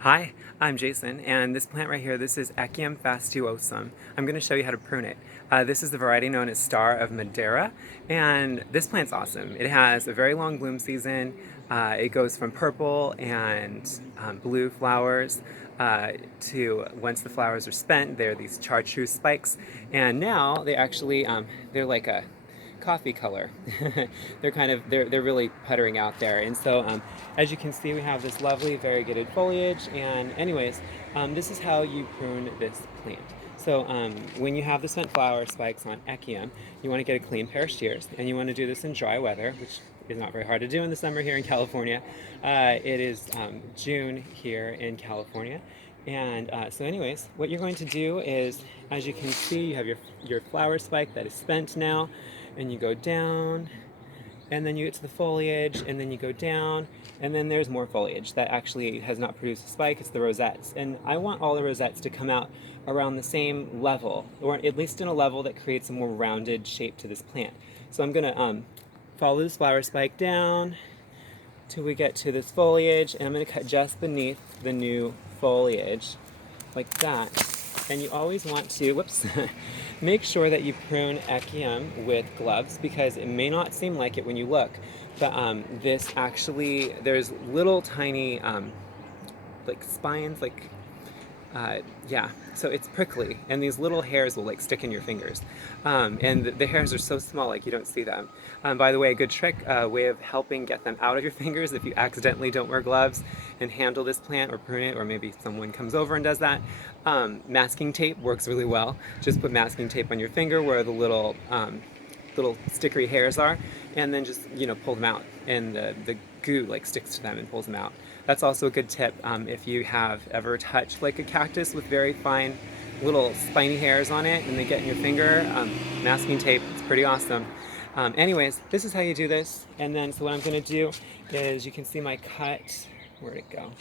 Hi, I'm Jason, and this plant right here, this is Echium fastuosum. I'm going to show you how to prune it. This is the variety known as Star of Madeira, and this plant's awesome. It has a very long bloom season. It goes from purple and blue flowers to, once the flowers are spent, they're these chartreuse spikes, and now they actually, they're like a coffee color. They're really puttering out there, and so as you can see, we have this lovely variegated foliage. And anyways, this is how you prune this plant. So when you have the spent flower spikes on Echium, you want to get a clean pair of shears, and you want to do this in dry weather, which is not very hard to do in the summer here in California. It is June here in California. And so anyways, what you're going to do is, as you can see, you have your flower spike that is spent now, and you go down, and then you get to the foliage, and then you go down, and then there's more foliage that actually has not produced a spike. It's the rosettes, and I want all the rosettes to come out around the same level, or at least in a level that creates a more rounded shape to this plant. So I'm gonna follow this flower spike down till we get to this foliage, and I'm gonna cut just beneath the new foliage, like that. And you always want to, whoops, make sure that you prune Echium with gloves, because it may not seem like it when you look, but this actually, there's little tiny like spines, like yeah, so it's prickly, and these little hairs will like stick in your fingers, and the hairs are so small, like you don't see them. By the way, a good trick, way of helping get them out of your fingers if you accidentally don't wear gloves and handle this plant or prune it, or maybe someone comes over and does that, masking tape works really well. Just put masking tape on your finger where the little stickery hairs are, and then just, you know, pull them out, and the goo like sticks to them and pulls them out. That's also a good tip if you have ever touched like a cactus with very fine little spiny hairs on it and they get in your finger. Masking tape, it's pretty awesome. Anyways, this is how you do this. And then, so what I'm gonna do is, you can see my cut, where'd it go?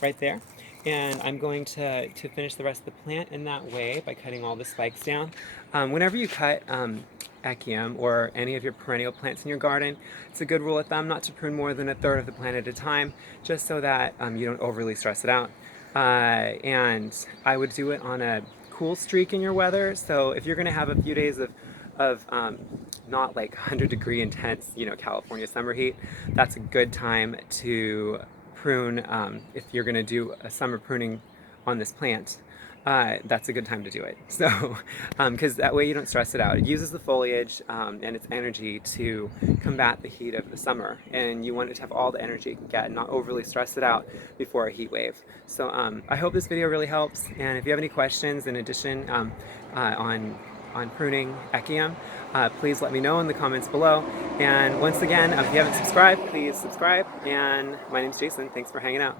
Right there. And I'm going to finish the rest of the plant in that way by cutting all the spikes down. Whenever you cut Echium or any of your perennial plants in your garden, it's a good rule of thumb not to prune more than a third of the plant at a time, just so that you don't overly stress it out. And I would do it on a cool streak in your weather. So if you're going to have a few days of not like 100-degree intense, you know, California summer heat, that's a good time to prune. If you're going to do a summer pruning on this plant, that's a good time to do it. So, because that way you don't stress it out. It uses the foliage and its energy to combat the heat of the summer, and you want it to have all the energy it can get and not overly stress it out before a heat wave. So I hope this video really helps, and if you have any questions in addition on pruning Echium, please let me know in the comments below. And once again, if you haven't subscribed, please subscribe. And my name's Jason. Thanks for hanging out.